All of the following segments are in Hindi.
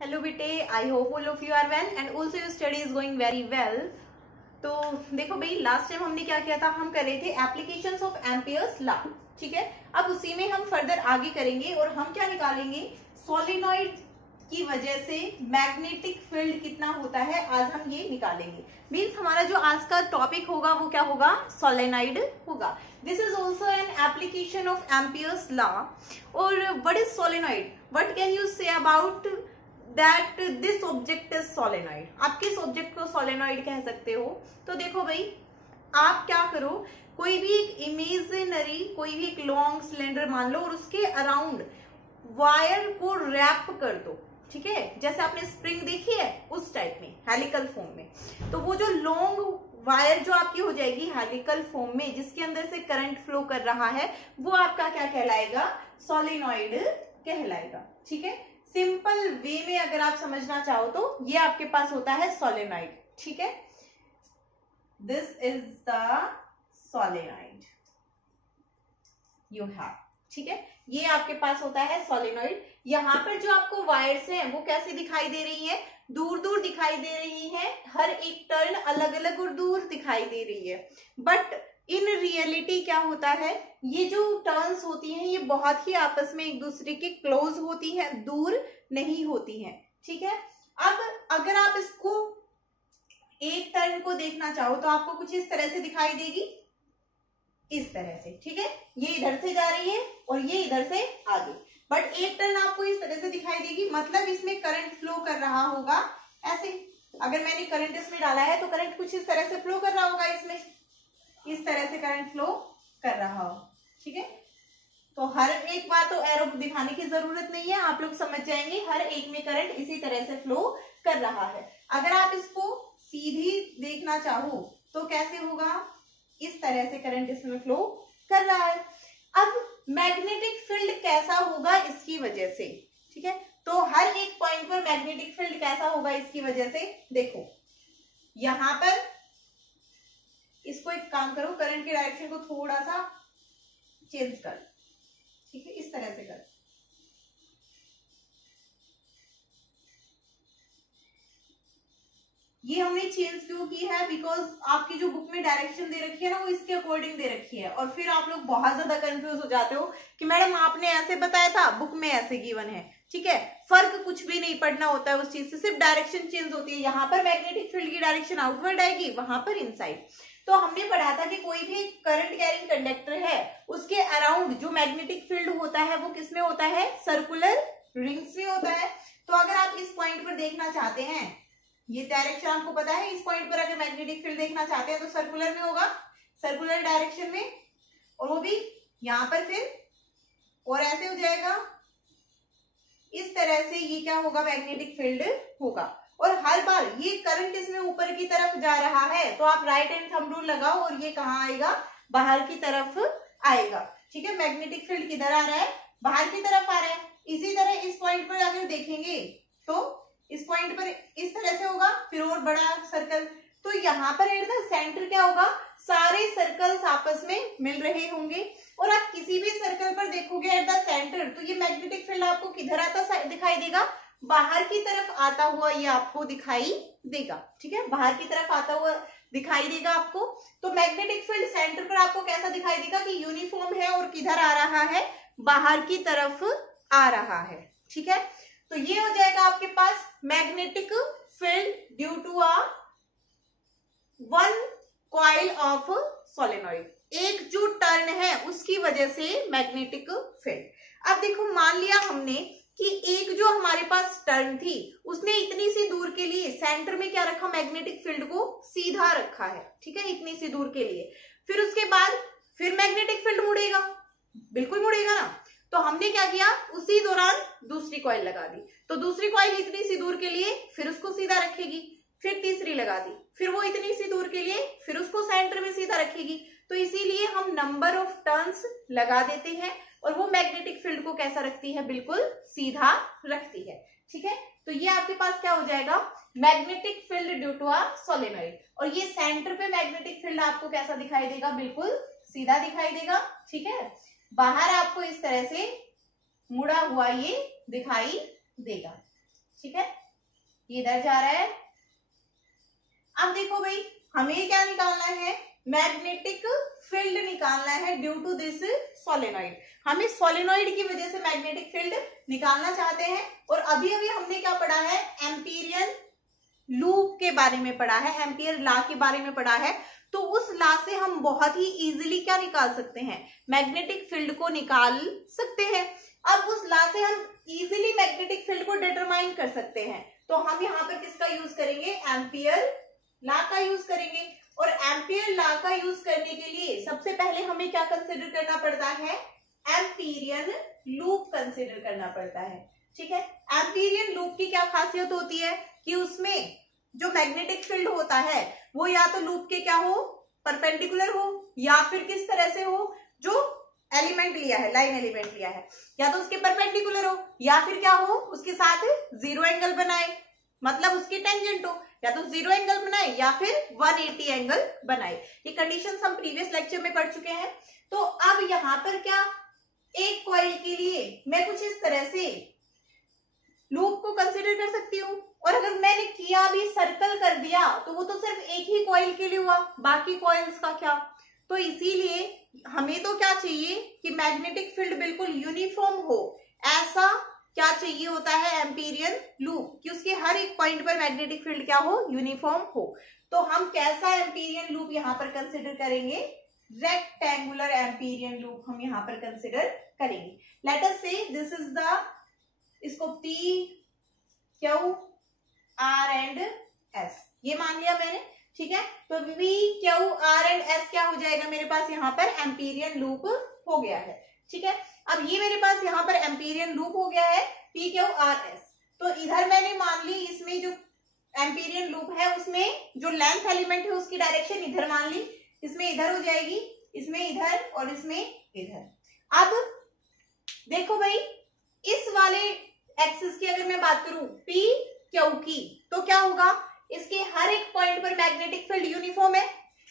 हेलो बेटे, I hope all of you are well and also your study is going very well. तो देखो भाई, लास्ट टाइम हमने क्या किया था, हम कर रहे थे एप्लीकेशंस ऑफ एम्पियर्स लॉ। ठीक है, अब उसी में हम फर्दर आगे करेंगे और हम क्या निकालेंगे, सोलेनॉइड की वजह से मैग्नेटिक फील्ड कितना होता है, आज हम ये निकालेंगे। मीन्स हमारा जो आज का टॉपिक होगा वो क्या होगा, सोलेनॉइड होगा। This is also an application of Ampere's law. और what is solenoid, what can you say about that this object is solenoid. आप किस ऑब्जेक्ट को सोलेनॉइड कह सकते हो? तो देखो भाई, आप क्या करो, कोई भी एक इमेजिनरी, कोई भी एक लॉन्ग सिलेंडर मान लो और उसके अराउंड वायर को रैप कर दो। ठीक है, जैसे आपने स्प्रिंग देखी है उस टाइप में, हेलिकल फॉर्म में। तो वो जो लॉन्ग वायर जो आपकी हो जाएगी हेलिकल फॉर्म में, जिसके अंदर से करंट फ्लो कर रहा है, वो आपका क्या कहलाएगा, सोलेनॉइड कहलाएगा। ठीक है, सिंपल वे में अगर आप समझना चाहो तो ये आपके पास होता है सोलेनॉइड। ठीक है, this is the solenoid you have. ठीक है, ये आपके पास होता है सोलेनॉइड। यहां पर जो आपको वायर्स हैं वो कैसे दिखाई दे रही है, दूर दूर दिखाई दे रही है, हर एक टर्न अलग अलग और दूर दिखाई दे रही है। बट इन रियलिटी क्या होता है, ये जो टर्न्स होती हैं ये बहुत ही आपस में एक दूसरे के क्लोज होती हैं, दूर नहीं होती हैं। ठीक है, अब अगर आप इसको एक टर्न को देखना चाहो तो आपको कुछ इस तरह से दिखाई देगी, इस तरह से। ठीक है, ये इधर से जा रही है और ये इधर से आगे। बट एक टर्न आपको इस तरह से दिखाई देगी, मतलब इसमें करंट फ्लो कर रहा होगा ऐसे। अगर मैंने करंट इसमें डाला है तो करंट कुछ इस तरह से फ्लो कर रहा होगा, इसमें इस तरह से करंट फ्लो कर रहा हो। ठीक है, तो हर एक बार तो एरो दिखाने की जरूरत नहीं है, आप लोग समझ जाएंगे हर एक में करंट इसी तरह से फ्लो कर रहा है। अगर आप इसको सीधी देखना चाहो तो कैसे होगा, इस तरह से करंट इसमें फ्लो कर रहा है। अब मैग्नेटिक फील्ड कैसा होगा इसकी वजह से। ठीक है, तो हर एक पॉइंट पर मैग्नेटिक फील्ड कैसा होगा इसकी वजह से, देखो यहां पर इसको एक काम करो, करंट के डायरेक्शन को थोड़ा सा चेंज कर। ठीक है, इस तरह से कर। ये हमने चेंज क्यों की है, बिकॉज आपकी जो बुक में डायरेक्शन दे रखी है ना वो इसके अकॉर्डिंग दे रखी है, और फिर आप लोग बहुत ज्यादा कंफ्यूज हो जाते हो कि मैडम आपने ऐसे बताया था, बुक में ऐसे गिवन है। ठीक है, फर्क कुछ भी नहीं पड़ना होता है उस चीज से, सिर्फ डायरेक्शन चेंज होती है। यहाँ पर मैग्नेटिक फील्ड की डायरेक्शन आउटवर्ड आएगी, वहां पर इनसाइड। तो हमने पढ़ा था कि कोई भी करंट कैरिंग कंडक्टर है उसके अराउंड जो मैग्नेटिक फील्ड होता है वो किसमें होता है, सर्कुलर रिंग्स में होता है। तो अगर आप इस पॉइंट पर देखना चाहते हैं, ये डायरेक्शन आपको पता है, इस पॉइंट पर अगर मैग्नेटिक फील्ड देखना चाहते हैं तो सर्कुलर में होगा, सर्कुलर डायरेक्शन में, और वो भी यहां पर फिर और ऐसे हो जाएगा, इस तरह से ये क्या होगा, मैग्नेटिक फील्ड होगा। और हर बार ये करंट इसमें ऊपर की तरफ जा रहा है तो आप राइट हैंड थंब रूल लगाओ और ये कहाँ आएगा, बाहर की तरफ आएगा। ठीक है, मैग्नेटिक फील्ड किधर आ रहा है, बाहर की तरफ आ रहा है। इसी तरह इस पॉइंट पर अगर देखेंगे तो इस पॉइंट पर इस तरह से होगा, फिर और बड़ा सर्कल। तो यहाँ पर एट द सेंटर क्या होगा, सारे सर्कल्स आपस में मिल रहे होंगे। और आप किसी भी सर्कल पर देखोगे एट द सेंटर तो ये मैग्नेटिक फील्ड आपको किधर आता दिखाई देगा, बाहर की तरफ आता हुआ ये आपको दिखाई देगा। ठीक है, बाहर की तरफ आता हुआ दिखाई देगा आपको। तो मैग्नेटिक फील्ड सेंटर पर आपको कैसा दिखाई देगा कि यूनिफॉर्म है और किधर आ रहा है, बाहर की तरफ आ रहा है। ठीक है, तो ये हो जाएगा आपके पास magnetic field due to a one coil of solenoid, एक जो टर्न है उसकी वजह से मैग्नेटिक फील्ड। अब देखो, मान लिया हमने कि एक जो हमारे पास टर्न थी उसने इतनी सी दूर के लिए सेंटर में क्या रखा, मैग्नेटिक फील्ड को सीधा रखा है। ठीक है, इतनी सी दूर के लिए। फिर उसके बाद फिर मैग्नेटिक फील्ड मुड़ेगा, बिल्कुल मुड़ेगा ना। तो हमने क्या किया, उसी दौरान दूसरी कॉइल लगा दी। तो दूसरी कॉइल इतनी सी दूर के लिए फिर उसको सीधा रखेगी, फिर तीसरी लगा दी, फिर वो इतनी सी दूर के लिए फिर उसको सेंटर में सीधा रखेगी। तो इसीलिए हम नंबर ऑफ टर्न्स लगा देते हैं और वो मैग्नेटिक फील्ड को कैसा रखती है, बिल्कुल सीधा रखती है। ठीक है, तो ये आपके पास क्या हो जाएगा, magnetic field due to a solenoid. और ये सेंटर पे मैग्नेटिक फील्ड आपको कैसा दिखाई देगा, बिल्कुल सीधा दिखाई देगा। ठीक है, बाहर आपको इस तरह से मुड़ा हुआ ये दिखाई देगा। ठीक है, ये इधर जा रहा है। अब देखो भाई, हमें क्या निकालना है, मैग्नेटिक फील्ड निकालना है ड्यू टू दिस सोलेनॉइड। हमें सोलेनॉइड की वजह से मैग्नेटिक फील्ड निकालना चाहते हैं। और अभी अभी हमने क्या पढ़ा है, एम्पीरियन लूप के बारे में पढ़ा है, एम्पियर लॉ के बारे में पढ़ा है। तो उस लॉ से हम बहुत ही इजीली क्या निकाल सकते हैं, मैग्नेटिक फील्ड को निकाल सकते हैं। अब उस लॉ से हम इजीली मैग्नेटिक फील्ड को डिटरमाइन कर सकते हैं। तो हम यहाँ पर किसका यूज करेंगे, एम्पियर लॉ का यूज करेंगे। और एम्पियर लॉ का यूज करने के लिए सबसे पहले हमें क्या कंसिडर करना पड़ता है, एम्पीरियन लूप कंसिडर करना पड़ता है। ठीक है, एम्पीरियन लूप की क्या खासियत होती है कि उसमें जो मैग्नेटिक फील्ड होता है वो या तो लूप के क्या हो, परपेंडिकुलर हो, या फिर किस तरह से हो, जो एलिमेंट लिया है, लाइन एलिमेंट लिया है, या तो उसके परपेंडिकुलर हो, या फिर क्या हो, उसके साथ जीरो एंगल बनाए, मतलब उसकी टेंजेंट हो, या तो जीरो एंगल बनाए या फिर 180 एंगल बनाए। ये कंडीशंस हम प्रीवियस लेक्चर में पढ़ चुके हैं। तो अब यहाँ पर क्या, एक कॉइल के लिए मैं कुछ इस तरह से लूप को कंसिडर कर सकती हूँ। और अगर मैंने किया भी, सर्कल कर दिया, तो वो तो सिर्फ एक ही कॉइल के लिए हुआ, बाकी कॉइल्स का क्या। तो इसीलिए हमें तो क्या चाहिए कि मैग्नेटिक फील्ड बिल्कुल यूनिफॉर्म हो, ऐसा क्या चाहिए होता है, एम्पीरियन लूप, कि उसके हर एक पॉइंट पर मैग्नेटिक फील्ड क्या हो, यूनिफॉर्म हो। तो हम कैसा एम्पीरियन लूप यहाँ पर कंसिडर करेंगे, रेक्टेंगुलर एम्पीरियन लूप हम यहाँ पर कंसिडर करेंगे। लेट अस से दिस इज द, इसको P Q R and S ये मान लिया मैंने। ठीक है, तो P Q R and S क्या हो जाएगा मेरे पास, यहाँ पर एम्पीरियन लूप हो गया है। ठीक है, अब ये मेरे पास यहाँ पर एम्पीरियन लूप हो गया है P Q R S। तो इधर मैंने मान ली, इसमें जो एम्पीरियन लूप है उसमें जो लेंथ एलिमेंट है उसकी डायरेक्शन इधर मान ली, इसमें इधर हो जाएगी, इसमें इधर और इसमें इधर। अब देखो भाई, इस वाले एक्सिस की अगर मैं बात करूं P Q की, तो क्या होगा, इसके हर एक पॉइंट पर मैग्नेटिक फील्ड यूनिफॉर्म है।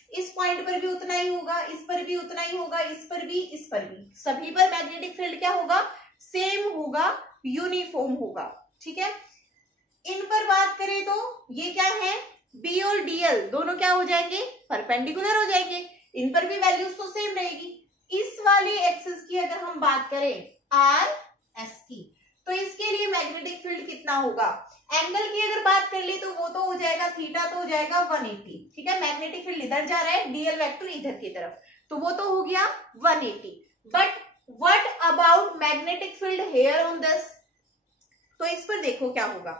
इस पॉइंट पर भी उतना ही होगा, इस पर भी उतना ही होगा, इस पर भी, इस पर भी, सभी पर मैग्नेटिक फील्ड क्या होगा, सेम होगा, यूनिफॉर्म होगा। ठीक है, इन पर बात करें तो ये क्या है, B और DL दोनों क्या हो जाएंगे, परपेंडिकुलर हो जाएंगे, इन पर भी वैल्यूज तो सेम रहेगी। इस वाली एक्सिस की अगर हम बात करें RS की, तो इसके लिए मैग्नेटिक फील्ड कितना होगा, एंगल की अगर बात कर ली तो वो तो हो जाएगा थीटा, तो हो जाएगा 180। ठीक है, मैग्नेटिक फील्ड इधर जा रहा है, DL वेक्टर इधर की तरफ, तो वो तो हो गया 180। But what about magnetic field here on this, तो इस पर देखो क्या होगा।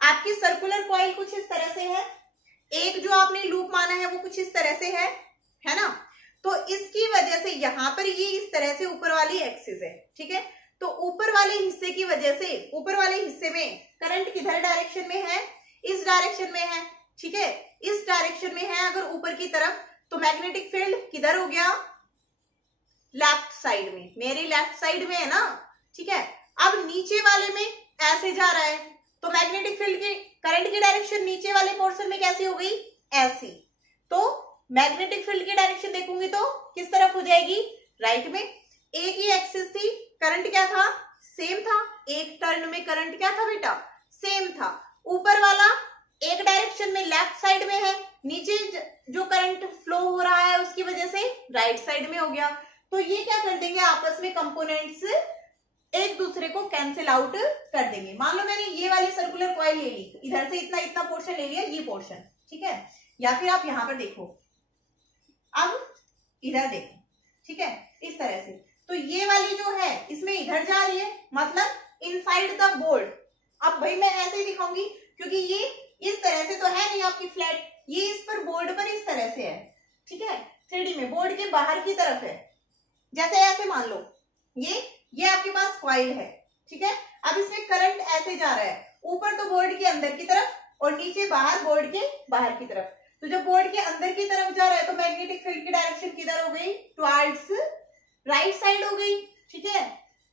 आपकी सर्कुलर कॉइल कुछ इस तरह से है, एक जो आपने लूप माना है वो कुछ इस तरह से है ना। तो इसकी वजह से यहाँ पर ये इस तरह से ऊपर वाली एक्सिस है। ठीक है, तो ऊपर वाले हिस्से की वजह से, ऊपर वाले हिस्से में करंट किधर डायरेक्शन में है, इस डायरेक्शन में है। ठीक है, इस डायरेक्शन में है अगर ऊपर की तरफ, तो मैग्नेटिक फील्ड किधर हो गया, लेफ्ट साइड में, मेरी लेफ्ट साइड में है ना। ठीक है, अब नीचे वाले में ऐसे जा रहा है, तो मैग्नेटिक फील्ड की, करंट की डायरेक्शन नीचे वाले पोर्शन में कैसी हो गई, ऐसी। तो मैग्नेटिक फील्ड की डायरेक्शन देखूंगी तो किस तरफ हो जाएगी, राइट में। एक ही एक्सिस थी, करंट क्या था, सेम था, एक टर्न में करंट क्या था बेटा, सेम था। ऊपर वाला एक डायरेक्शन में लेफ्ट साइड में है, नीचे जो करंट फ्लो हो रहा है उसकी वजह से राइट साइड में हो गया। तो ये क्या कर देंगे, आपस में कंपोनेंट्स एक दूसरे को कैंसिल आउट कर देंगे। मान लो मैंने ये वाली सर्कुलर कॉइल ले ली, इधर से इतना इतना पोर्शन ले लिया, ये पोर्शन। ठीक है, या फिर आप यहां पर देखो, अब इधर देखो। ठीक है, इस तरह से, तो ये वाली जो है इसमें इधर जा रही है, मतलब इनसाइड द बोर्ड। अब भाई मैं ऐसे ही दिखाऊंगी क्योंकि ये इस तरह से तो है नहीं आपकी फ्लैट, ये इस पर बोर्ड पर इस तरह से है। ठीक है, 3D में बोर्ड के बाहर की तरफ है, जैसे ऐसे मान लो ये आपके पास कॉइल है। ठीक है, अब इसमें करंट ऐसे जा रहा है, ऊपर तो बोर्ड के अंदर की तरफ और नीचे बाहर बोर्ड के बाहर की तरफ। तो जब बोर्ड के अंदर की तरफ जा रहा है तो मैग्नेटिक फील्ड की डायरेक्शन किधर हो गई, टुवर्ड्स राइट साइड हो गई। ठीक है,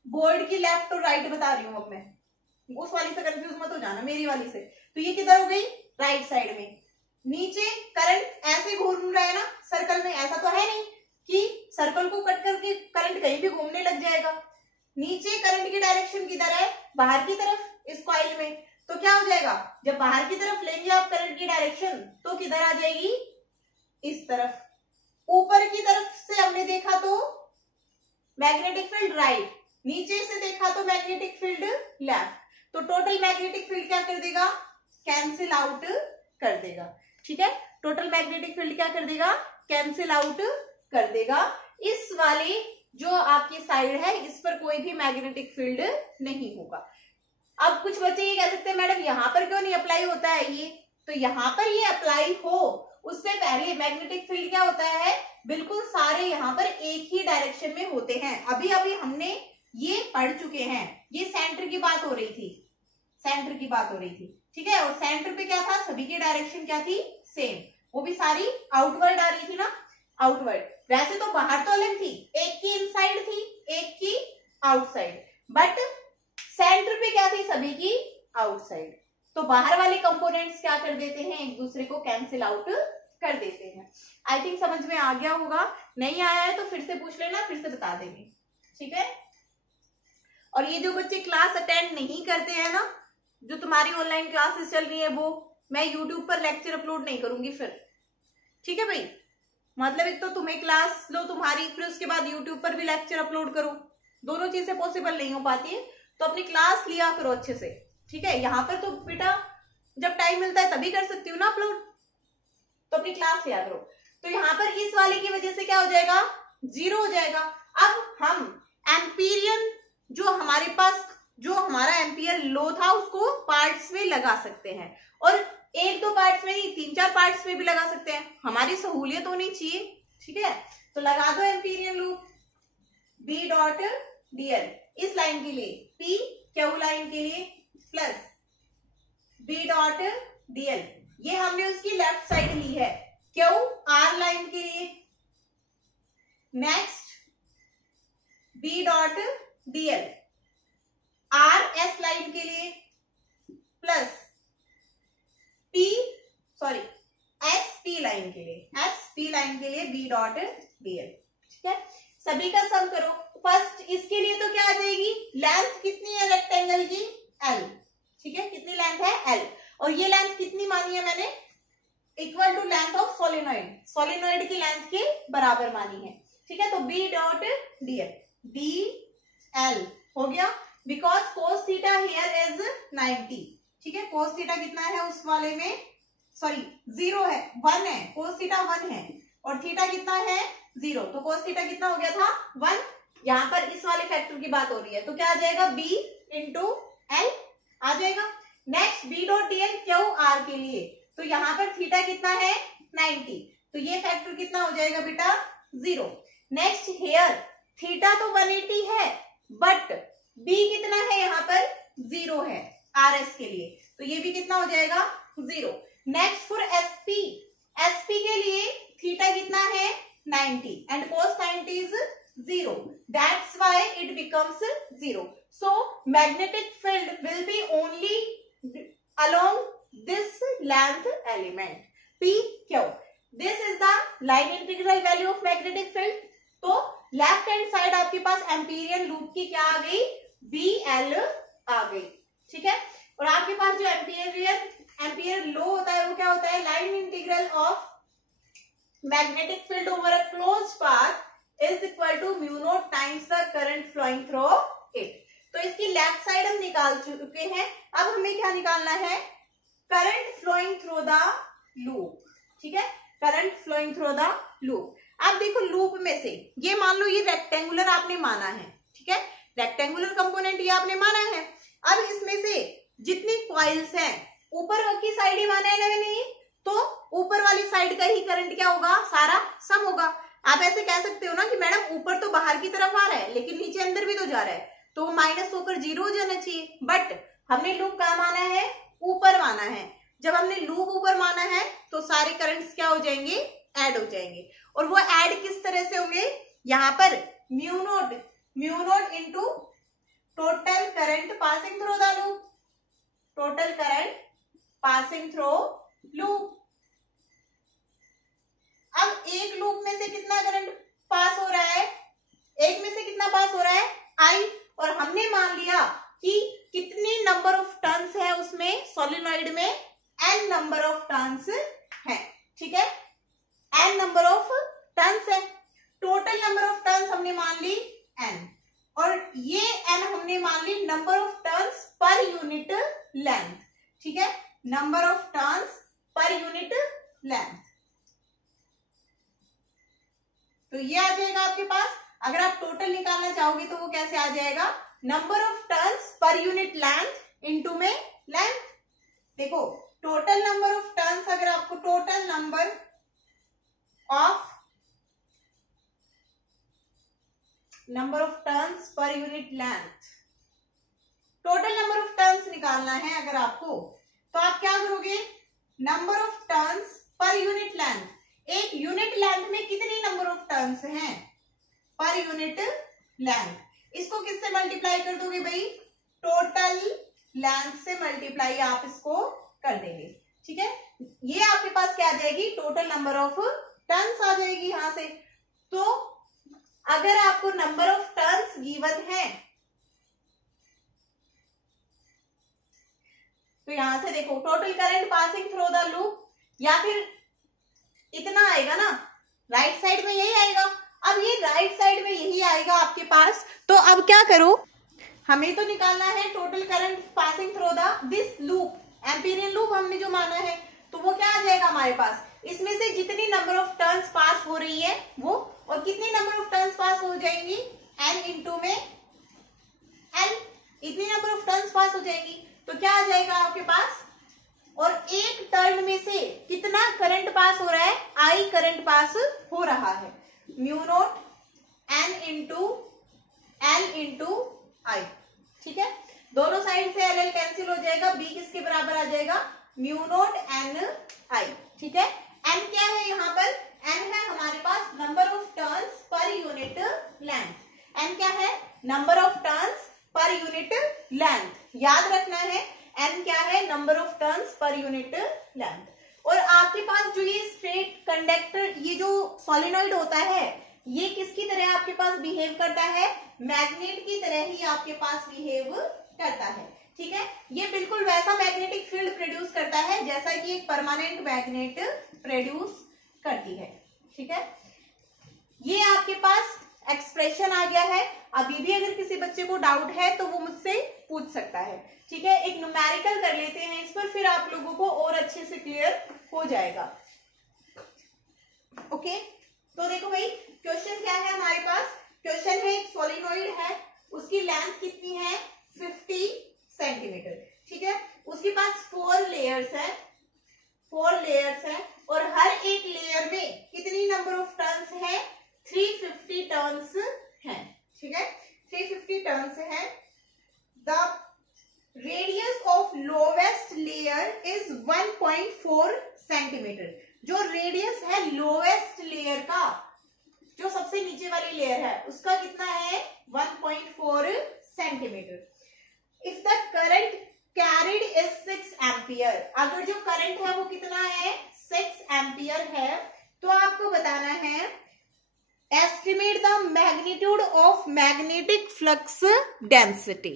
बोर्ड की लेफ्ट और राइट बता रही हूं अब मैं, उस वाली से कंफ्यूज मत हो जाना, मेरी वाली से। तो ये किधर हो गई, राइट साइड में। नीचे करंट ऐसे घूम रहा है ना सर्कल में, ऐसा तो है नहीं कि सर्कल को कट करके करंट कहीं भी घूमने लग जाएगा। नीचे करंट की डायरेक्शन किधर है, बाहर की तरफ, इस कॉइल में। तो क्या हो जाएगा, जब बाहर की तरफ लेंगे आप करंट की डायरेक्शन तो किधर आ जाएगी, इस तरफ। ऊपर की तरफ से हमने देखा तो मैग्नेटिक फील्ड राइट, नीचे से देखा तो मैग्नेटिक फील्ड लेफ्ट। तो टोटल मैग्नेटिक फील्ड क्या कर देगा, कैंसिल आउट कर देगा। ठीक है, टोटल मैग्नेटिक फील्ड क्या कर देगा, कैंसिल आउट कर देगा। इस वाली जो आपकी साइड है इस पर कोई भी मैग्नेटिक फील्ड नहीं होगा। अब कुछ बच्चे ये कह सकते हैं मैडम यहाँ पर क्यों नहीं अप्लाई होता है ये, तो यहाँ पर ये अप्लाई हो उससे पहले मैग्नेटिक फील्ड क्या होता है, बिल्कुल सारे यहाँ पर एक ही डायरेक्शन में होते हैं। अभी अभी हमने ये पढ़ चुके हैं, ये सेंटर की बात हो रही थी, सेंटर की बात हो रही थी। ठीक है, और सेंटर पे क्या था, सभी की डायरेक्शन क्या थी, सेम, वो भी सारी आउटवर्ड आ रही थी ना, आउटवर्ड। वैसे तो बाहर तो अलग थी, एक की इनसाइड थी एक की आउटसाइड, बट सेंटर पे क्या थी, सभी की आउटसाइड। तो बाहर वाले कंपोनेंट्स क्या कर देते हैं, एक दूसरे को कैंसिल आउट कर देते हैं। आई थिंक समझ में आ गया होगा, नहीं आया है तो फिर से पूछ लेना, फिर से बता देंगे। ठीक है, और ये जो बच्चे क्लास अटेंड नहीं करते हैं ना, जो तुम्हारी ऑनलाइन क्लासेस चल रही है वो मैं यूट्यूब पर लेक्चर अपलोड नहीं करूंगी फिर। ठीक है भाई, मतलब एक तो तुम्हें क्लास लो तुम्हारी, फिर उसके बाद यूट्यूब पर भी लेक्चर अपलोड करो, दोनों चीजें पॉसिबल नहीं हो पाती है। तो अपनी क्लास लिया करो अच्छे से। ठीक है, यहाँ पर तो बेटा जब टाइम मिलता है तभी कर सकती हूँ ना अपलोड, तो अपनी क्लास लिया करो। तो यहाँ पर इस वाले की वजह से क्या हो जाएगा, 0 हो जाएगा। अब हम एम्पीरियन जो हमारे पास, जो हमारा एम्पियर लो था उसको पार्ट्स में लगा सकते हैं, और 1-2 पार्ट्स में नहीं 3-4 पार्ट्स में भी लगा सकते हैं, हमारी सहूलियत होनी चाहिए। ठीक है, तो लगा दो Amperian loop B dot dl इस लाइन के लिए, P क्यू लाइन के लिए प्लस B डॉट dl, ये हमने उसकी लेफ्ट साइड ली है। क्यू R लाइन के लिए, next B dot dl R S line के लिए प्लस S P लाइन के लिए, S P लाइन के लिए B डॉट dl। ठीक है, सभी का सम करो। फर्स्ट इसके लिए तो क्या आ जाएगी, लेंथ कितनी है रेक्टेंगल की, L। ठीक है, कितनी लेंथ है, L, और ये लेंथ कितनी मानी है मैंने, equal to length of solenoid, solenoid की लेंथ के बराबर मानी है। ठीक है, तो B डॉट dl dl हो गया, because cos theta here is 90। ठीक है, cos थीटा कितना है उस वाले में, सॉरी 0 है, 1 है, cos थीटा 1 है और थीटा कितना है 0, तो cos थीटा कितना हो गया था 1। यहाँ पर इस वाले फैक्टर की बात हो रही है, तो क्या आ जाएगा B इंटू L आ जाएगा। Next B dot dl Q R के लिए, तो यहाँ पर थीटा कितना है 90, तो ये फैक्टर कितना हो जाएगा बेटा 0। नेक्स्ट हेयर थीटा तो 180 है, बट B कितना है यहाँ पर 0 है RS के लिए, तो ये भी कितना हो जाएगा 0। नेक्स्ट फॉर SP के लिए थीटा कितना है 90 and cos 90 is 0, that's why it becomes 0. So magnetic field will be only along this length element PQ. This is the line integral value of magnetic field. तो लेफ्ट हैंड साइड आपके पास एम्पीरियन लूप की क्या आ गई, BL आ गई। ठीक है, और आपके पास जो एम्पियर लो होता है वो क्या होता है, line integral of magnetic field over a closed path is equal to mu naught times the current flowing through it. तो इसकी लेफ्ट साइड हम निकाल चुके हैं, अब हमें क्या निकालना है, current flowing through the loop. ठीक है, current flowing through the loop. अब देखो लूप में से ये मान लो ये रेक्टेंगुलर आपने माना है, ठीक है, रेक्टेंगुलर कंपोनेंट ये आपने माना है। अब इसमें से जितनी कॉइल्स हैं ऊपर की साइड ही माना है ना नहीं, तो ऊपर वाली साइड का ही करंट क्या होगा, सारा सम होगा। आप ऐसे कह सकते हो ना कि मैडम ऊपर तो बाहर की तरफ आ रहा है लेकिन नीचे अंदर भी तो जा रहा है, तो माइनस होकर 0 हो जाना चाहिए। बट हमने लूप कहाँ माना है, ऊपर माना है। जब हमने लूप ऊपर माना है तो सारे करंट्स क्या हो जाएंगे, ऐड हो जाएंगे। और वो ऐड किस तरह से होंगे, यहाँ पर mu naught into total current passing through the loop, total current passing through loop. अब एक लूप में से कितना करंट पास हो रहा है, एक में से कितना पास हो रहा है, I, और हमने मान लिया कि कितनी नंबर ऑफ टर्न्स है उसमें सोलिनॉइड में n नंबर ऑफ टर्न्स है, ठीक है, n नंबर ऑफ टर्न्स है। टोटल नंबर ऑफ टर्न्स हमने मान ली n, और ये n हमने मान ली number of turns per unit length, ठीक है, number of turns per unit length. तो ये आ जाएगा आपके पास। अगर आप टोटल निकालना चाहोगे तो वो कैसे आ जाएगा, number of turns per unit length into में लेंथ। देखो टोटल नंबर ऑफ टर्न्स, अगर आपको total number of turns per unit length, total number of turns निकालना है अगर आपको, तो आप क्या करोगे, number of turns per unit length, एक यूनिट लेंथ में कितनी नंबर ऑफ टर्न्स हैं पर यूनिट लेंथ, इसको किससे मल्टीप्लाई कर दोगे भाई, टोटल लेंथ से मल्टीप्लाई आप इसको कर देंगे, ठीक है। ये आपके पास क्या आ जाएगी, टोटल नंबर ऑफ टर्न्स आ जाएगी यहां से। तो अगर आपको नंबर ऑफ टर्न्स गिवन है तो यहां से देखो total current passing through the loop, या फिर इतना आएगा ना, राइट साइड में यही आएगा। अब ये राइट साइड में यही आएगा आपके पास, तो अब क्या करो, हमें तो निकालना है total current passing through this loop, Amperian loop हमने जो माना है, तो वो क्या आ जाएगा हमारे पास, इसमें से जितनी नंबर ऑफ टर्न्स पास हो रही है वो, और कितनी नंबर ऑफ टर्न्स पास हो जाएंगी, n इंटू में n, इतनी नंबर ऑफ टर्न्स पास हो जाएंगी। तो क्या आ जाएगा आपके पास, और एक टर्न में से कितना करंट पास हो रहा है, I करंट पास हो रहा है, mu naught n into L into I, ठीक है, दोनों साइड से LL कैंसिल हो जाएगा, B किसके बराबर आ जाएगा, म्यू नोट n I, ठीक है। n क्या है यहाँ पर, n है हमारे पास number of turns per unit length, n क्या है, number of turns per unit length, याद रखना है n क्या है, number of turns per unit length. और आपके पास जो ये स्ट्रेट कंडक्टर, ये जो सोलिनॉइड होता है, ये किसकी तरह आपके पास बिहेव करता है, मैग्नेट की तरह ही आपके पास बिहेव करता है, ठीक है। ये बिल्कुल वैसा मैग्नेटिक फील्ड प्रोड्यूस करता है जैसा कि एक परमानेंट मैग्नेट प्रोड्यूस करती है, ठीक है। ये आपके पास एक्सप्रेशन आ गया है। अभी भी अगर किसी बच्चे को डाउट है तो वो मुझसे पूछ सकता है, ठीक है। एक न्यूमेरिकल कर लेते हैं इस पर, फिर आप लोगों को और अच्छे से क्लियर हो जाएगा। ओके, तो देखो भाई क्वेश्चन क्या है हमारे पास, क्वेश्चन है एक सोलिनॉइड है, उसकी लेंथ कितनी है 50 सेंटीमीटर, ठीक है, उसके पास 4 लेयर्स है, 4 लेयर्स है, और हर एक लेयर में कितनी नंबर ऑफ टर्न्स है, 350 टर्न्स है, ठीक है, 350 टर्न्स है। The radius of lowest layer is 1.4 centimetre, जो रेडियस है लोवेस्ट लेयर का, जो सबसे नीचे वाली लेयर है, उसका कितना है 1.4 centimetre. If the current carried is 6 ampere, अगर जो करंट है वो कितना है 6 एम्पियर है, तो आपको बताना है estimate the magnitude of magnetic flux density.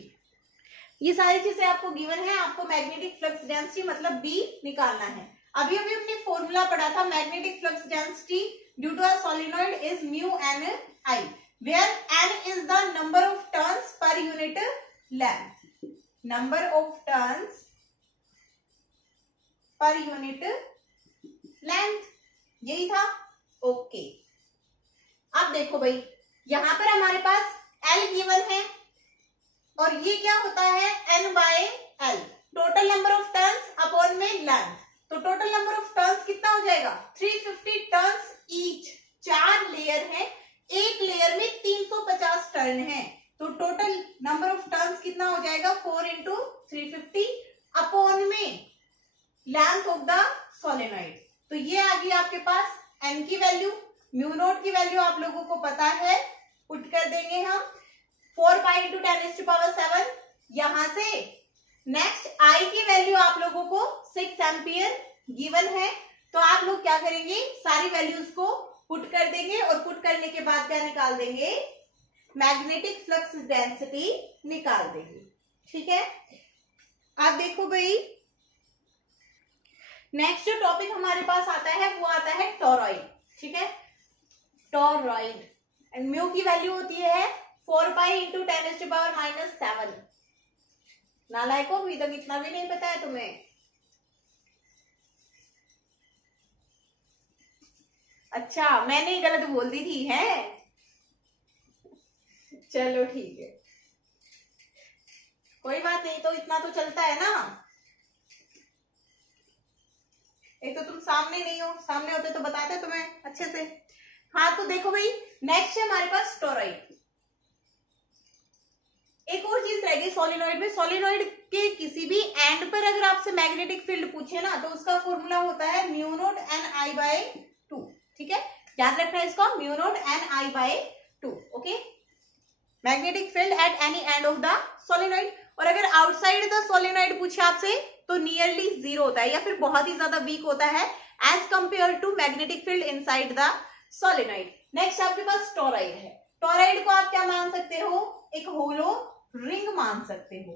ये सारी चीजें आपको गिवन है, आपको मैग्नेटिक फ्लक्स डेंसिटी मतलब B निकालना है। अभी अभी हमने फॉर्मूला पढ़ा था, magnetic flux density due to a solenoid is mu n I, where n is the number of turns per unit length, number of turns per unit length, यही था। ओके, अब देखो भाई यहां पर हमारे पास L गिवन है, और ये क्या होता है N by L, total number of turns upon में लेंथ, तो टोटल नंबर ऑफ टर्न्स कितना हो जाएगा 350 टर्न्स ईच, 4 लेयर है, एक लेयर में 350 टर्न है, तो टोटल नंबर ऑफ टर्न्स कितना हो जाएगा 4 इंटू 350 अपॉन में लेंथ ऑफ द सोलेनॉइड। तो ये आ गई आपके पास N की वैल्यू, म्यू नोट की वैल्यू आप लोगों को पता है, पुट कर देंगे हम 4 पाई इंटू 10⁻⁷। यहां से नेक्स्ट I की वैल्यू आप लोगों को 6 एम्पियर गिवन है, तो आप लोग क्या करेंगे सारी वैल्यूज को पुट कर देंगे, और पुट करने के बाद क्या निकाल देंगे, मैग्नेटिक फ्लक्स डेंसिटी निकाल देंगे, ठीक है। आप देखो भाई, नेक्स्ट जो टॉपिक हमारे पास आता है वो आता है टोरॉइड। ठीक है, टोरॉइड एंड म्यू की वैल्यू होती है 4 पाई इंटू 10⁻⁻7। नालायको, अभी तक इतना भी नहीं पता है तुम्हें? अच्छा, मैंने गलत बोल दी थी है। चलो ठीक है, कोई बात नहीं, तो इतना तो चलता है ना। एक तो तुम सामने नहीं हो, सामने होते तो बताते तुम्हें अच्छे से। हाँ, तो देखो भाई, नेक्स्ट है हमारे पास टोरॉइड। एक और चीज रह गई सोलिनॉइड में। सोलिनॉइड के किसी भी एंड पर अगर आपसे मैग्नेटिक फील्ड पूछे ना, तो उसका फॉर्मूला होता है mu naught n I by 2। ठीक है, याद रखना है इसको, mu naught n I by 2। Okay, magnetic field at any end of the solenoid. और अगर आउटसाइड द सोलिनॉइड पूछे आपसे तो नियरली 0 होता है या फिर बहुत ही ज्यादा वीक होता है as compare to magnetic field inside the solenoid. Next आपके पास टोरॉइड है। टोरॉइड को आप क्या मान सकते हो? एक होलो रिंग मान सकते हो।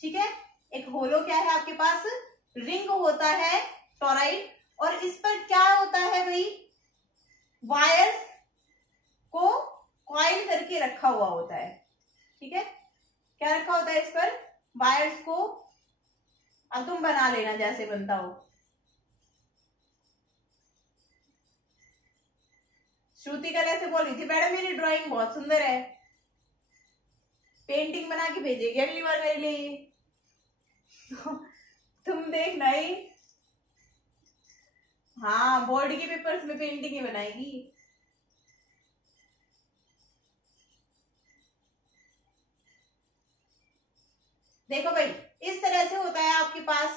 ठीक है, एक होलो क्या है आपके पास? रिंग होता है टोरॉइड। और इस पर क्या होता है भाई? वायर्स को कॉइल करके रखा हुआ होता है। ठीक है, क्या रखा होता है इस पर? वायर्स को। अब तुम बना लेना जैसे बनता हो। श्रुति कल ऐसे बोल रही थी, मैडम मेरी ड्राइंग बहुत सुंदर है, पेंटिंग बना के भेजेगी अगली बार मेरे लिए। तुम देखना ही। हाँ, बोर्ड के पेपर्स में पेंटिंग ही बनाएगी। देखो भाई, इस तरह से होता है आपके पास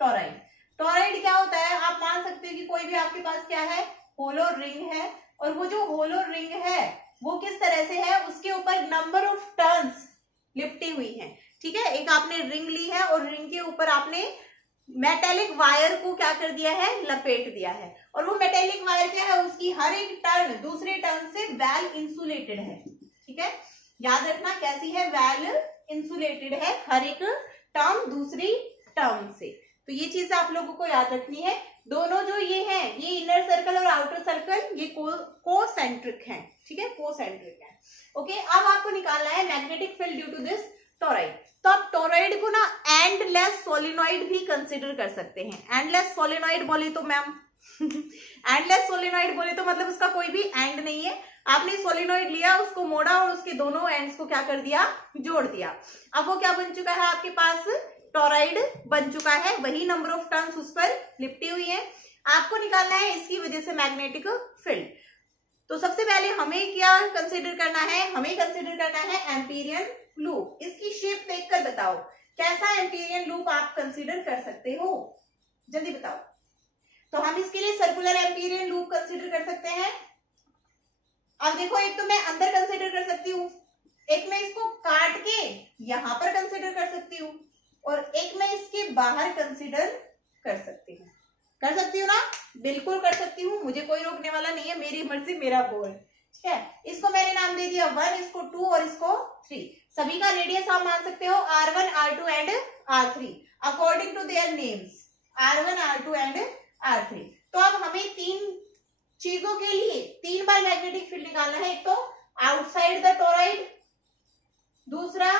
टोरॉइड। टोरॉइड क्या होता है? आप मान सकते हो कि कोई भी आपके पास क्या है? होलो रिंग है। और वो जो होलो रिंग है वो किस तरह से है? उसके ऊपर नंबर ऑफ टर्न्स लिपटी हुई हैं। ठीक है, एक आपने रिंग ली है और रिंग के ऊपर आपने मेटेलिक वायर को क्या कर दिया है? लपेट दिया है। और वो मेटेलिक वायर क्या है? उसकी हर एक टर्न दूसरे टर्न से वेल इंसुलेटेड है। ठीक है, याद रखना कैसी है? वेल इंसुलेटेड है, हर एक टर्म दूसरी टर्म से। तो ये चीज आप लोगों को याद रखनी है। दोनों जो ये हैं, ये इनर सर्कल और आउटर सर्कल, ये कोसेंट्रिक हैं। ठीक है, कोसेंट्रिक है। ओके, अब आपको निकालना है magnetic field due to this toroid. तो आप टोरॉइड को ना एंडलेस सोलिनॉइड भी कंसिडर कर सकते हैं। एंडलेस सोलिनॉइड बोले तो मैम एंडलेस सोलिनॉइड बोले तो मतलब उसका कोई भी एंड नहीं है। आपने सोलिनॉइड लिया, उसको मोड़ा और उसके दोनों एंड्स को क्या कर दिया? जोड़ दिया। अब वो क्या बन चुका है आपके पास? टोरॉइड बन चुका है। वही नंबर ऑफ टर्न्स उस पर लिपटी हुई है। आपको निकालना है इसकी वजह से मैग्नेटिक फील्ड। तो सबसे पहले हमें क्या कंसिडर करना है? हमें कंसिडर करना है एम्पीरियन लूप। इसकी शेप देखकर बताओ कैसा एम्पीरियन लूप आप कंसिडर कर सकते हो, जल्दी बताओ। तो हम इसके लिए सर्कुलर एम्पीरियन लूप कंसिडर कर सकते हैं। अब देखो, एक तो मैं अंदर कंसिडर कर सकती हूँ, एक मैं इसको काट के यहां पर कंसिडर कर सकती हूँ, और एक मैं इसके बाहर कंसिडर कर सकती हूँ। कर सकती हूँ ना? बिल्कुल कर सकती हूँ, मुझे कोई रोकने वाला नहीं है। मेरी मर्जी, मेरा गोल। ठीक है, इसको मैंने नाम दे दिया 1, इसको 2 और इसको 3। सभी का रेडियस आप मान सकते हो R1, R2 and R3 according to their names, R1, R2 and R3। तो अब हमें 3 चीजों के लिए 3 बार मैग्नेटिक फील्ड निकालना है। एक तो आउटसाइड द टोरॉइड, दूसरा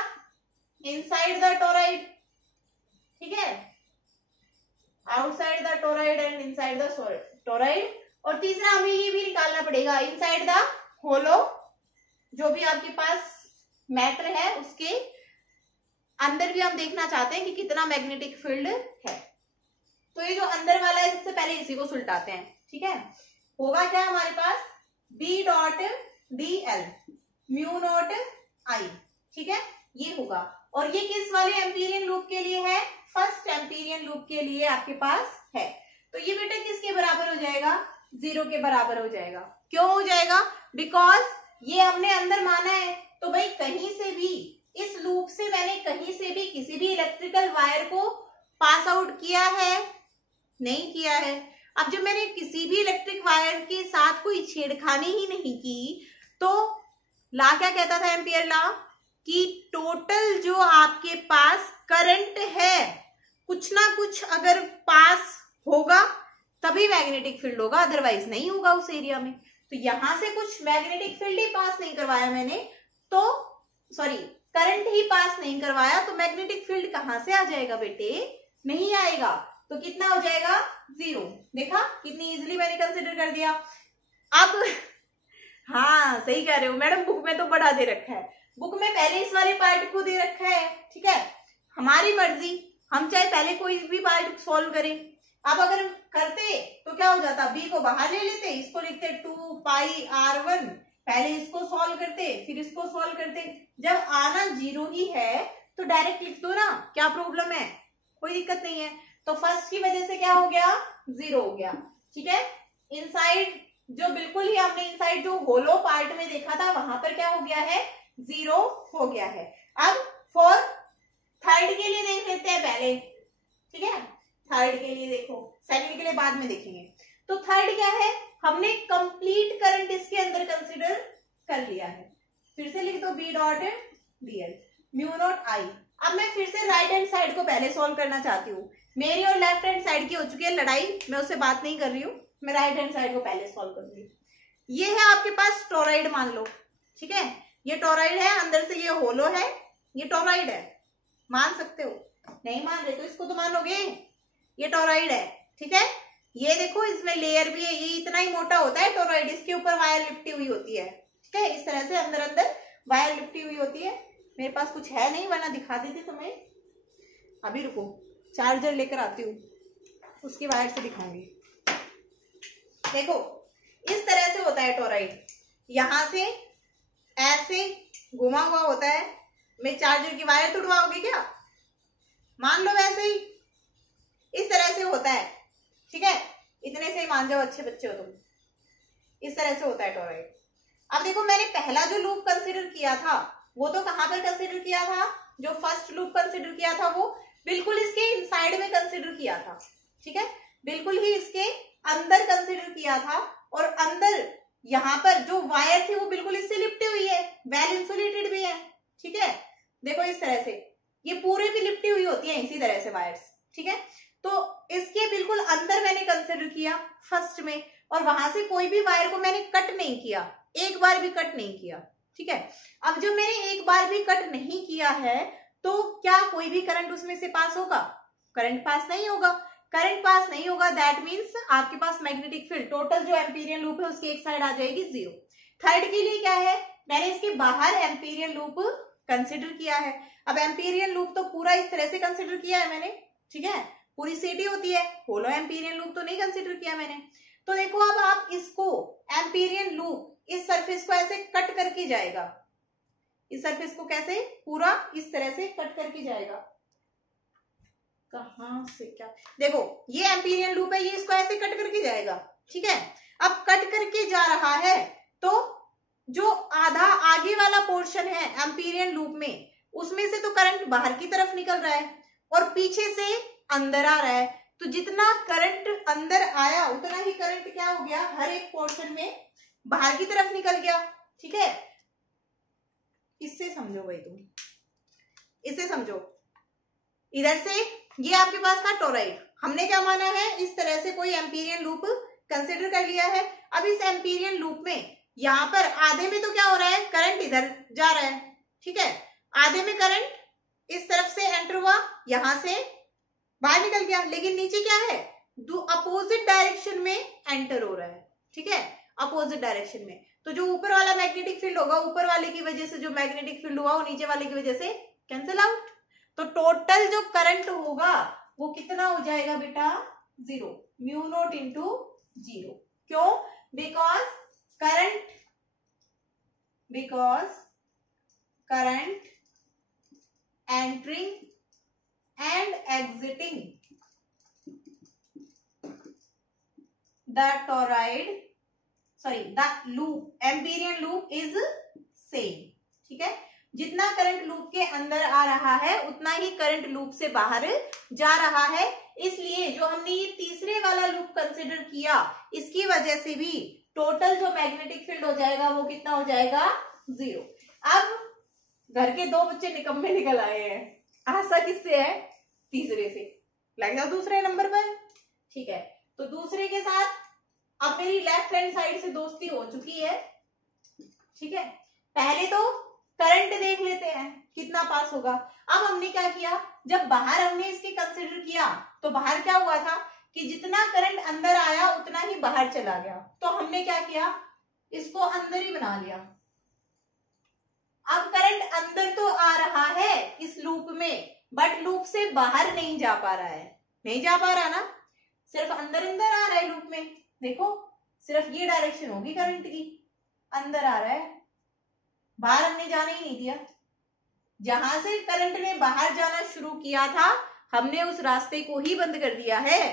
इनसाइड द टोरॉइड। ठीक है, outside the toroid and inside the toroid. और तीसरा हमें ये भी निकालना पड़ेगा इनसाइड द होलो, जो भी आपके पास मैटर है उसके अंदर भी हम देखना चाहते हैं कि कितना मैग्नेटिक फील्ड है। तो ये जो अंदर वाला है, सबसे पहले इसी को सुलटाते हैं। ठीक है, होगा क्या हमारे पास? B dot DL mu naught I। ठीक है, ये होगा। और ये किस वाले एम्पीरियन लूप के लिए है? फर्स्ट एम्पीरियन लूप के लिए आपके पास है। तो ये बेटा किसके बराबर हो जाएगा? 0 के बराबर हो जाएगा। क्यों हो जाएगा? बिकॉज ये हमने अंदर माना है। तो भाई कहीं से भी इस लूप से मैंने कहीं से भी किसी भी इलेक्ट्रिकल वायर को पास आउट किया है? नहीं किया है। अब जब मैंने किसी भी इलेक्ट्रिक वायर के साथ कोई छेड़खानी ही नहीं की, तो ला क्या कहता था? एम्पियर ला कि टोटल जो आपके पास करंट है, कुछ ना कुछ अगर पास होगा तभी मैग्नेटिक फील्ड होगा, अदरवाइज नहीं होगा उस एरिया में। तो यहां से कुछ मैग्नेटिक फील्ड ही पास नहीं करवाया मैंने, तो सॉरी करंट ही पास नहीं करवाया, तो मैग्नेटिक फील्ड कहां से आ जाएगा बेटे? नहीं आएगा। तो कितना हो जाएगा? 0। देखा कितनी इजीली मैंने कंसिडर कर दिया। अब हाँ सही कह रहे हो मैडम, बुक में तो बड़ा दे रखा है, बुक में पहले इस वाले पार्ट को दे रखा है, ठीक है। हमारी मर्जी, हम चाहे पहले कोई भी पार्ट सॉल्व करें। अब अगर करते तो क्या हो जाता, बी को बाहर ले लेते, इसको लिखते 2πr1, पहले इसको सॉल्व करते फिर इसको सॉल्व करते। जब आना 0 ही है तो डायरेक्ट लिख दो ना, क्या प्रॉब्लम है? कोई दिक्कत नहीं है। तो फर्स्ट की वजह से क्या हो गया? 0 हो गया, ठीक है। इनसाइड जो बिल्कुल ही हमने इनसाइड जो होलो पार्ट में देखा था वहां पर क्या हो गया है? 0 हो गया है। अब फॉर थर्ड के लिए देख लेते हैं पहले, ठीक है। थर्ड के लिए देखो, सेकंड के लिए बाद में देखेंगे। तो थर्ड क्या है? हमने कंप्लीट करंट इसके अंदर कंसीडर कर लिया है। फिर से लिख दो B dot dl mu naught I. अब मैं फिर से राइट हैंड साइड को पहले सॉल्व करना चाहती हूँ। मेरी और लेफ्ट हैंड साइड की हो चुकी है लड़ाई, मैं उससे बात नहीं कर रही हूँ, मैं राइट हैंड साइड को पहले सॉल्व करूंगी। ये है आपके पास टोरॉइड मान लो, ठीक है। ये टोरॉइड है, अंदर से ये होलो है, ये टोरॉइड है, मान सकते हो। नहीं मान रहे तो इसको तो मानोगे, ये टोरॉइड है, ठीक है। ये देखो इसमें लेयर भी है, ये इतना ही मोटा होता है टोरॉइड, इसके ऊपर वायर लिपटी हुई होती है, ठीक है। इस तरह से अंदर अंदर वायर लिपटी हुई होती है। मेरे पास कुछ है नहीं वरना दिखा देती तुम्हें, अभी रुको चार्जर लेकर आती हूँ, उसकी वायर से दिखाऊंगी। देखो इस तरह से होता है टोरॉइड, यहां से ऐसे घुमा हुआ होता है। मैं चार्जर की वायर तुड़वाओगे क्या? मान लो वैसे ही इस तरह से होता है, ठीक है। इतने से ही मान जाओ, अच्छे बच्चे हो तुम। इस तरह से होता है टोरॉइड। अब देखो मैंने पहला जो लूप कंसीडर किया था वो तो कहां पर कंसीडर किया था? जो फर्स्ट लूप कंसीडर किया था वो बिल्कुल इसके इनसाइड में कंसीडर किया था, ठीक है। बिल्कुल ही इसके अंदर कंसीडर किया था, और अंदर यहाँ पर जो वायर थी वो बिल्कुल इससे लिपटी हुई है, वेल इंसुलेटेड भी है, ठीक है। देखो इस तरह से ये पूरे भी लिपटी हुई होती है इसी तरह से वायर्स, ठीक है। तो इसके बिल्कुल अंदर मैंने कंसीडर किया फर्स्ट में, और वहां से कोई भी वायर को मैंने कट नहीं किया, एक बार भी कट नहीं किया, ठीक है। अब जब मैंने एक बार भी कट नहीं किया है तो क्या कोई भी करंट उसमें से पास होगा? करंट पास नहीं होगा। करंट पास नहीं होगा, दैट मीन्स आपके पास मैग्नेटिक फील्ड, टोटल जो एम्पीरियन लूप है उसकी एक साइड आ जाएगी 0। थर्ड के लिए क्या है? मैंने इसके बाहर एम्पीरियन लूप कंसिडर किया है। अब एम्पीरियन लूप तो पूरा इस तरह से कंसिडर किया है मैंने, ठीक है। पूरी सीटी होती है, होलो एम्पीरियन लूप तो नहीं कंसिडर किया मैंने। तो देखो अब आप इसको एम्पीरियन लूप इस सरफेस को ऐसे कट करके जाएगा, इस सरफेस को कैसे पूरा इस तरह से कट करके जाएगा। कहां से क्या? देखो ये एम्पीरियन लूप है, ये इसको ऐसे कट करके जाएगा, ठीक है। अब कट करके जा रहा है तो जो आधा आगे वाला पोर्शन है एम्पीरियन लूप में, उसमें से तो करंट बाहर की तरफ निकल रहा है और पीछे से अंदर आ रहा है। तो जितना करंट अंदर आया उतना ही करंट क्या हो गया? हर एक पोर्शन में बाहर की तरफ निकल गया, ठीक है। इससे समझो भाई तुम, इससे समझो। इधर से ये आपके पास था टोरॉइड, हमने क्या माना है? इस तरह से कोई एम्पीरियन लूप कंसिडर कर लिया है। अब इस एम्पीरियन लूप में यहाँ पर आधे में तो क्या हो रहा है? करंट इधर जा रहा है, ठीक है। आधे में करंट इस तरफ से एंटर हुआ, यहां से बाहर निकल गया, लेकिन नीचे क्या है? अपोजिट डायरेक्शन में एंटर हो रहा है, ठीक है, अपोजिट डायरेक्शन में। तो जो ऊपर वाला मैग्नेटिक फील्ड होगा, ऊपर वाले की वजह से जो मैग्नेटिक फील्ड हुआ वो नीचे वाले की वजह से कैंसिल आउट। तो टोटल जो करंट होगा वो कितना हो जाएगा बेटा? 0, म्यू नॉट इंटू 0। क्यों? Because current entering and exiting the toroid, the loop, Amperian loop is same, ठीक है। जितना करंट लूप के अंदर आ रहा है उतना ही करंट लूप से बाहर जा रहा है। इसलिए जो हमने ये तीसरे वाला लूप कंसिडर किया, इसकी वजह से भी टोटल जो मैग्नेटिक फील्ड हो जाएगा वो कितना हो जाएगा? 0। अब घर के 2 बच्चे निकम्मे निकल आए हैं, आशा किससे है? तीसरे से। लग जाओ दूसरे नंबर पर। ठीक है, तो दूसरे के साथ अब मेरी लेफ्ट हैंड साइड से दोस्ती हो चुकी है। ठीक है, पहले तो करंट देख लेते हैं कितना पास होगा। अब हमने क्या किया, जब बाहर हमने इसके कंसिडर किया तो बाहर क्या हुआ था कि जितना करंट अंदर आया उतना ही बाहर चला गया। तो हमने क्या किया, इसको अंदर ही बना लिया। अब करंट अंदर तो आ रहा है इस लूप में, बट लूप से बाहर नहीं जा पा रहा है। नहीं जा पा रहा ना, सिर्फ अंदर अंदर आ रहा है लूप में। देखो सिर्फ ये डायरेक्शन होगी करंट की, अंदर आ रहा है, बाहर हमने जाने ही नहीं दिया। जहां से करंट ने बाहर जाना शुरू किया था हमने उस रास्ते को ही बंद कर दिया है।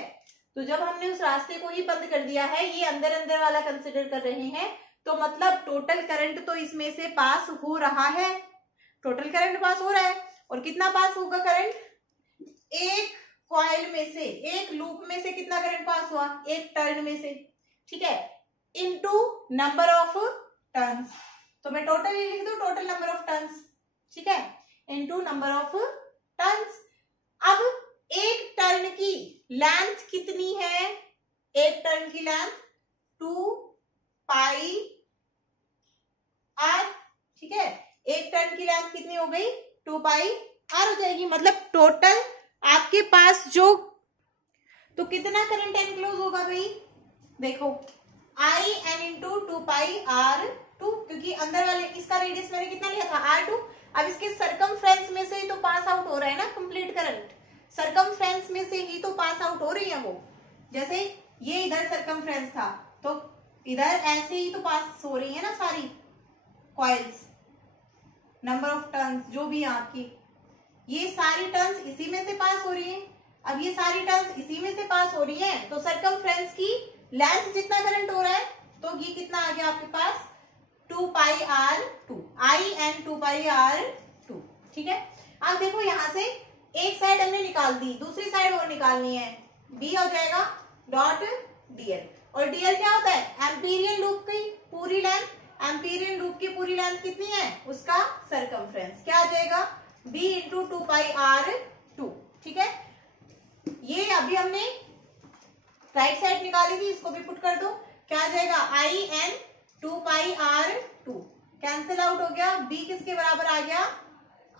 तो जब हमने उस रास्ते को ही बंद कर दिया है, ये अंदर अंदर वाला कंसिडर कर रहे हैं, तो मतलब टोटल करंट तो इसमें से पास हो रहा है। टोटल करंट पास हो रहा है। और कितना पास होगा करंट? एक कॉइल में से, एक लूप में से कितना करंट पास हुआ? एक टर्न में से। ठीक है, इनटू नंबर ऑफ टर्न्स। तो मैं टोटल लिख दूं, टोटल नंबर ऑफ टर्न्स। ठीक है, इनटू नंबर ऑफ टर्न्स। अब एक टर्न की लेंथ कितनी है? एक टर्न की लेंथ 2 पाई आर। ठीक है, एक टर्न की लेंथ कितनी हो गई? 2 पाई आर हो जाएगी। मतलब टोटल आपके पास जो, तो कितना करंट एनक्लोज होगा भाई? देखो I n into 2 pi r 2, क्योंकि अंदर वाले इसका रेडियस मैंने कितना लिया था? R2। अब इसके सरकमफ्रेंस में से ही तो पास आउट हो रहा है ना कंप्लीट करंट। सरकमफ्रेंस में से ही तो पास आउट हो रही है वो। जैसे ये इधर सरकमफ्रेंस था तो इधर ऐसे ही तो पास हो रही है ना सारी कॉइल्स। नंबर ऑफ टर्न्स जो भी है आपकी, ये सारी टर्न्स इसी में से पास हो रही है। अब ये सारी टर्न्स इसी में से पास हो रही है, तो सरकमफ्रेंस की लेंथ जितना करंट हो रहा है, तो ये कितना आ गया आपके पास? 2 pi r 2, I n 2 pi r 2। ठीक है, अब देखो यहां से एक साइड हमने निकाल दी, दूसरी साइड और निकालनी है। बी हो जाएगा डॉट डीएल। और डीएल क्या होता है? एम्पीरियन लूप की पूरी लेंथ। एम्पीरियन लूप की पूरी लेंथ कितनी है? उसका सरकमफ्रेंस। क्या आ जाएगा? B into 2 pi r 2। ठीक है, ये अभी हमने राइट साइड निकाली थी, इसको भी पुट कर दो। क्या आ जाएगा? I n 2 pi r 2 cancel out हो गया। बी किसके बराबर आ गया?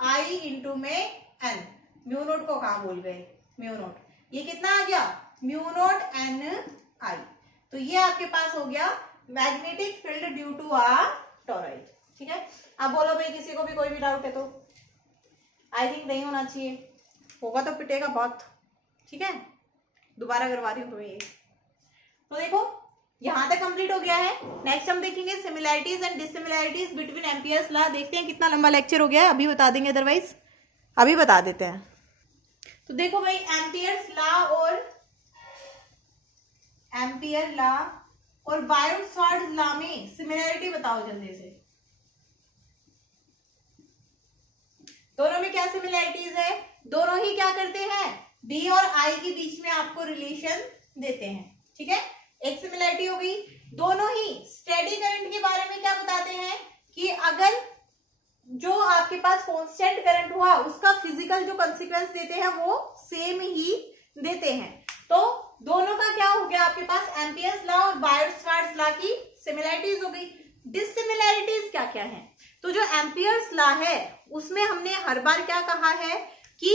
आई इंटू में एन। म्यू नोट को कहां भूल गए? Mu naught. ये कितना आ गया? Mu naught n I. तो ये आपके पास हो गया magnetic field due to a toroid. ठीक है, अब बोलो भाई किसी को भी कोई भी डाउट है तो? आई थिंक नहीं होना चाहिए, होगा तो पिटेगा बहुत। ठीक है, दोबारा करवा रही हूं तुम्हें ये। तो देखो यहां तक कंप्लीट हो गया है। नेक्स्ट हम देखेंगे similarities and dissimilarities between Ampere's law. देखते हैं कितना लंबा लेक्चर हो गया है, अभी बता देंगे, अदरवाइज अभी बता देते हैं। तो देखो भाई एम्पियर्स लॉ और बायोट-सवार्ट्ज लॉ में सिमिलैरिटी बताओ जल्दी से। दोनों में क्या सिमिलैरिटीज है? दोनों ही क्या करते हैं? डी और आई के बीच में आपको रिलेशन देते हैं। ठीक है, एक सिमिलैरिटी हो गई। दोनों ही स्टेडी करंट के बारे में क्या बताते हैं कि अगर जो आपके पास कांस्टेंट करंट हुआ उसका फिजिकल जो कंसिक्वेंस देते हैं वो सेम ही देते हैं। तो दोनों का क्या हो गया आपके पास? एम्पियर्स लॉ और बायोट-सवार्ट्ज लॉ की सिमिलैरिटीज हो गई। डिसिमिलैरिटीज क्या क्या है? तो जो एम्पियर्स लॉ है उसमें हमने हर बार क्या कहा है कि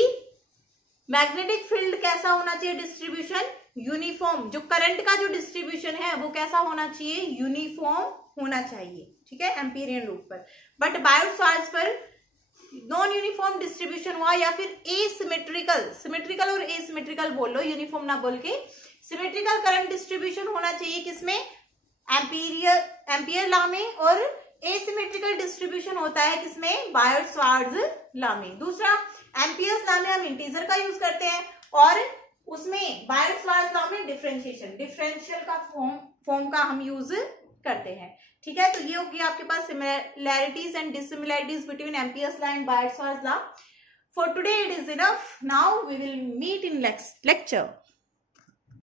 मैग्नेटिक फील्ड कैसा होना चाहिए? Distribution uniform. जो करंट का जो डिस्ट्रीब्यूशन है वो कैसा होना चाहिए? यूनिफॉर्म होना चाहिए। ठीक है, एम्पीरियन लूप पर। बट बायोट-सवार्ट्ज पर नॉन यूनिफॉर्म डिस्ट्रीब्यूशन हुआ या फिर एसिमेट्रिकल, सिमेट्रिकल और एसिमेट्रिकल बोल लो, यूनिफॉर्म ना बोल के। सिमेट्रिकल करंट डिस्ट्रीब्यूशन होना चाहिए किसमें? एम्पियर लॉ में। और एसिमेट्रिकल डिस्ट्रीब्यूशन होता है किसमें? बायोट-सवार्ट्ज लॉ में। दूसरा, एम्पियर्स लॉ में हम इंटीजर का यूज करते हैं और उसमें बायोट-सवार्ट्ज लॉ में डिफरेंशियल का फॉर्म का हम यूज करते हैं। ठीक है, तो ये होगी आपके पास similarities and dissimilarities between Ampere's law and Biot Savart's law. For today it is enough. Now we will meet in next lecture.